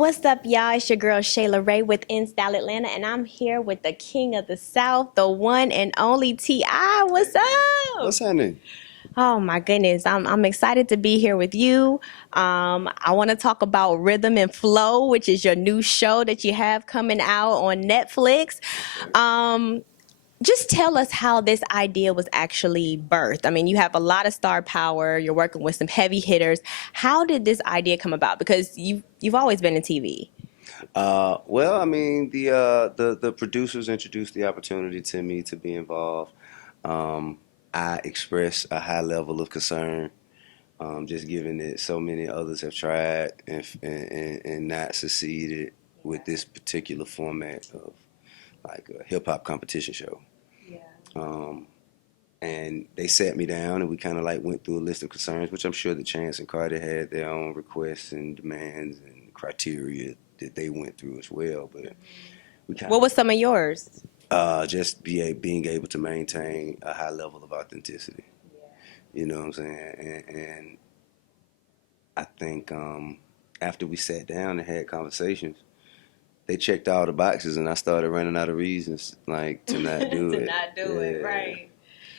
What's up, y'all? It's your girl Shayla Raye with In Style Atlanta, and I'm here with the king of the South, the one and only T.I. What's up? What's happening? Oh my goodness, I'm excited to be here with you. I want to talk about Rhythm and Flow, which is your new show that you have coming out on Netflix. Um, just tell us how this idea was actually birthed. I mean, you have a lot of star power. You're working with some heavy hitters. How did this idea come about? Because you've always been in TV. Well, I mean, the producers introduced the opportunity to me to be involved. Um, I expressed a high level of concern, just given that so many others have tried and not succeeded with this particular format of like a hip hop competition show. Um, and they sat me down and we kind of like went through a list of concerns, which I'm sure that Chance and Carter had their own requests and demands and criteria that they went through as well. But we kind What of was some of yours? just being able to maintain a high level of authenticity. You know what I'm saying? And I think after we sat down and had conversations, they checked all the boxes, and I started running out of reasons like to not do To it. not do it, Yeah. right?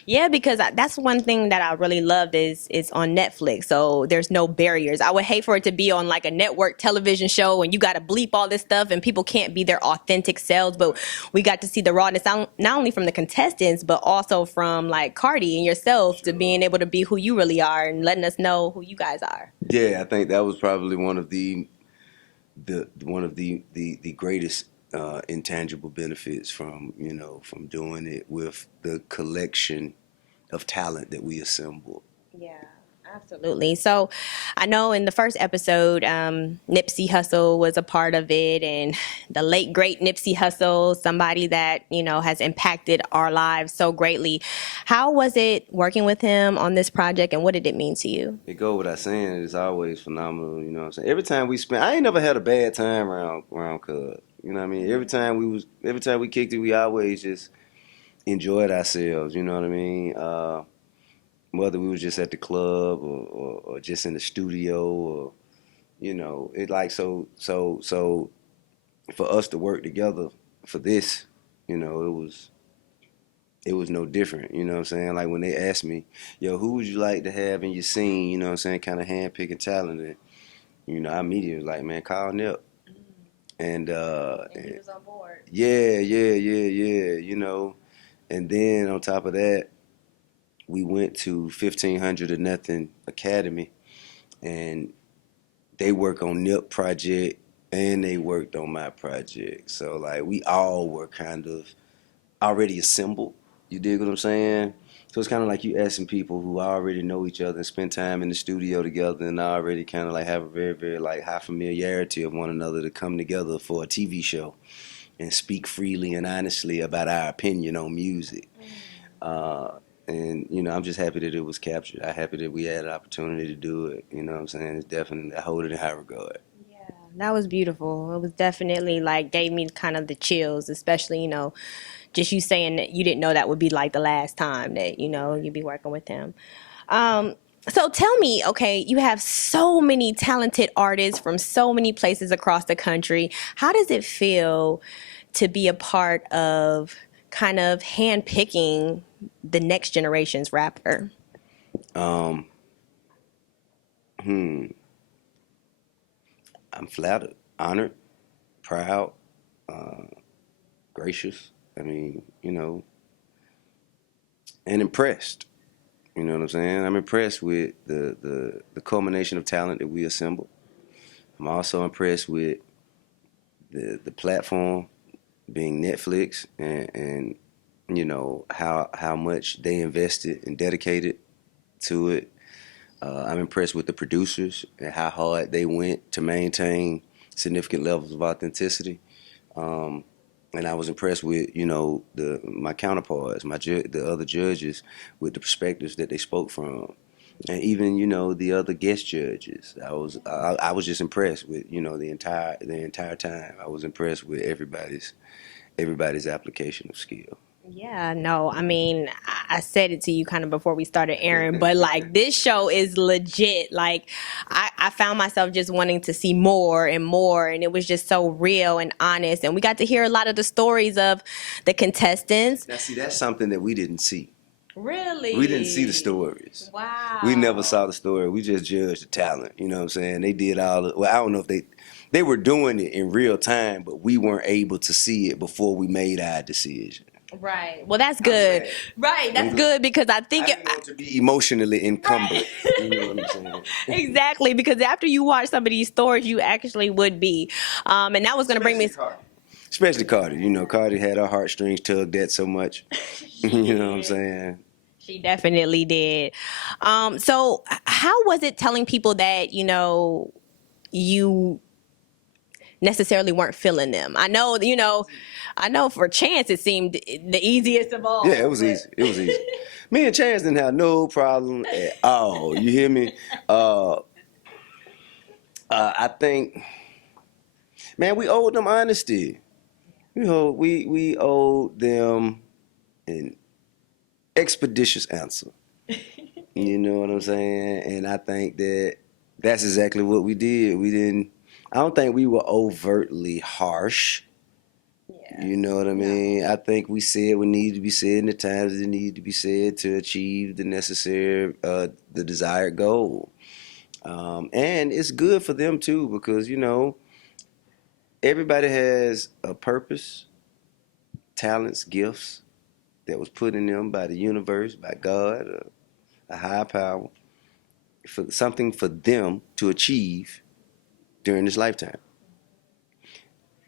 Yeah, because that's one thing that I really loved is on Netflix. So there's no barriers. I would hate for it to be on like a network television show and you got to bleep all this stuff and people can't be their authentic selves. But we got to see the rawness not only from the contestants but also from like Cardi and yourself to being able to be who you really are and letting us know who you guys are. Yeah, I think that was probably one of the greatest intangible benefits from from doing it with the collection of talent that we assembled. Yeah, absolutely. So I know in the first episode, Nipsey Hussle was a part of it, and the late, great Nipsey Hussle, somebody that, has impacted our lives so greatly. How was it working with him on this project, and what did it mean to you? It go without saying, it's always phenomenal. You know what I'm saying? Every time we spent, I ain't never had a bad time around Cub. You know what I mean? Every time we kicked it, we always just enjoyed ourselves. You know what I mean? Whether we was just at the club or just in the studio or it like so for us to work together for this, it was no different. You know what I'm saying? Like when they asked me, yo, who would you like to have in your scene? You know what I'm saying? Kind of hand picking talent. And, I immediately was like, man, call Nip. And he was on board. yeah. And then on top of that, we went to 1500 or Nothing Academy, and they work on Nip project and they worked on my project. So like we all were kind of already assembled. You dig what I'm saying? So it's kind of like you asking people who already know each other and spend time in the studio together and already kind of like have a very, very like high familiarity of one another to come together for a TV show and speak freely and honestly about our opinion on music. Uh, and I'm just happy that it was captured. I'm happy that we had an opportunity to do it. You know what I'm saying? It's definitely, I hold it in high regard. Yeah, that was beautiful. It was definitely like gave me kind of the chills, especially, just you saying that you didn't know that would be like the last time that, you'd be working with him. Um, so tell me, okay, you have so many talented artists from so many places across the country. How does it feel to be a part of kind of handpicking the next generation's rapper? Um, hmm, I'm flattered, honored, proud, uh, gracious. I mean, and impressed. You know what I'm saying? I'm impressed with the culmination of talent that we assembled. I'm also impressed with the platform being Netflix and how much they invested and dedicated to it. I'm impressed with the producers and how hard they went to maintain significant levels of authenticity. Um, and I was impressed with my counterparts, the other judges, with the perspectives that they spoke from, and even the other guest judges. I was just impressed with the entire time. I was impressed with everybody's application of skill. Yeah, no, I mean, I said it to you kind of before we started airing, but like this show is legit. Like, I found myself just wanting to see more and more, and it was just so real and honest. And we got to hear a lot of the stories of the contestants. Now, see, that's something that we didn't see. Really? We didn't see the stories. Wow. We never saw the story. We just judged the talent. You know what I'm saying? They did all the, well, I don't know if they were doing it in real time, but we weren't able to see it before we made our decision. Right. Well, that's good. Right. That's good because I think I didn't want to be emotionally encumbered. Right. You know what I'm saying? Exactly. Because after you watch some of these stories, you actually would be. And that was going to bring me. Especially Cardi. You know, Cardi had her heartstrings tugged at so much. You know what I'm saying? She definitely did. So, how was it telling people that, you necessarily weren't feeling them? I know for Chance it seemed the easiest of all. Yeah, it was easy. It was easy. Me and Chance didn't have no problem at all. You hear me? I think, man, we owed them honesty. You know, we owed them an expeditious answer. You know what I'm saying? And I think that's exactly what we did. I don't think we were overtly harsh. Yeah. You know what I mean? No. I think we said what needed to be said in the times that needed to be said to achieve the necessary, the desired goal. And it's good for them too because, everybody has a purpose, talents, gifts that was put in them by the universe, by God, a higher power, for something for them to achieve during this lifetime.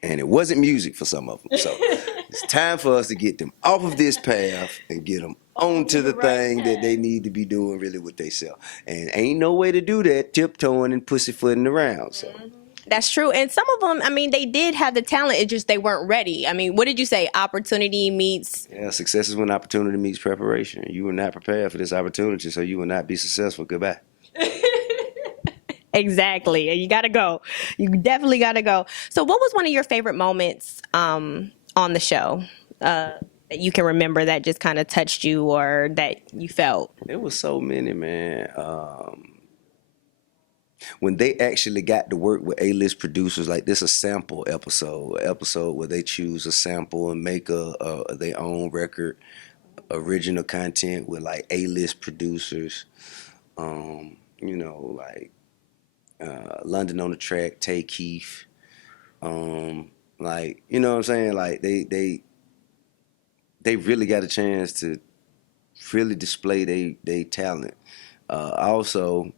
And it wasn't music for some of them. So it's time for us to get them off of this path and get them onto the thing that they need to be doing really with themselves. And ain't no way to do that tiptoeing and pussyfooting around. So. That's true. And some of them, I mean, they did have the talent. It's just they weren't ready. I mean, what did you say? Opportunity meets... Yeah, success is when opportunity meets preparation. You were not prepared for this opportunity, so you will not be successful. Goodbye. Exactly. You got to go. You definitely got to go. So what was one of your favorite moments on the show that you can remember that just kind of touched you or that you felt? There was so many, man. When they actually got to work with A-list producers, like this a sample episode where they choose a sample and make their own record, original content with like A-list producers, like London on the Track, Tay Keith, like, you know what I'm saying? Like they really got a chance to really display their talent. Also,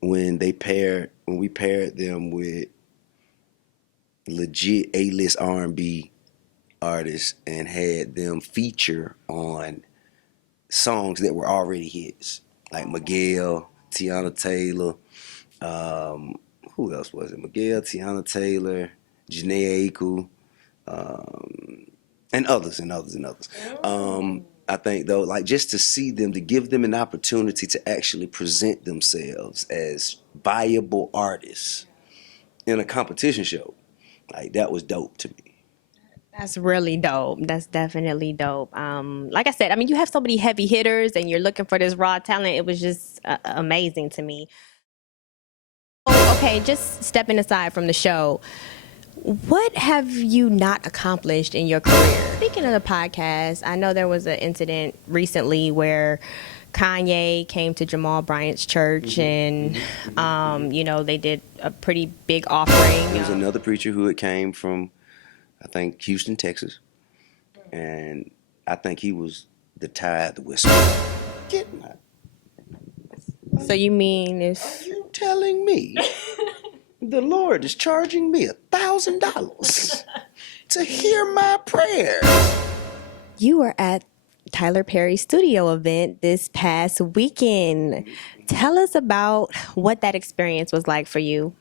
when we paired them with legit A-list R&B artists and had them feature on songs that were already hits, like Miguel, Tiana Taylor, who else was it? Miguel, Tiana Taylor, Janae Aiko, and others. I think though, like just to see them, to give them an opportunity to actually present themselves as viable artists in a competition show, like that was dope to me. That's really dope. That's definitely dope. Like I said, I mean, you have so many heavy hitters and you're looking for this raw talent. It was just amazing to me. Okay, just stepping aside from the show, what have you not accomplished in your career? Speaking of the podcast, I know there was an incident recently where Kanye came to Jamal Bryant's church and, they did a pretty big offering. There was another preacher who had came from, I think, Houston, Texas. And I think he was the tithe whisperer. So you mean it's... Are you telling me the Lord is charging me $1,000 to hear my prayers? You were at Tyler Perry's studio event this past weekend. Tell us about what that experience was like for you.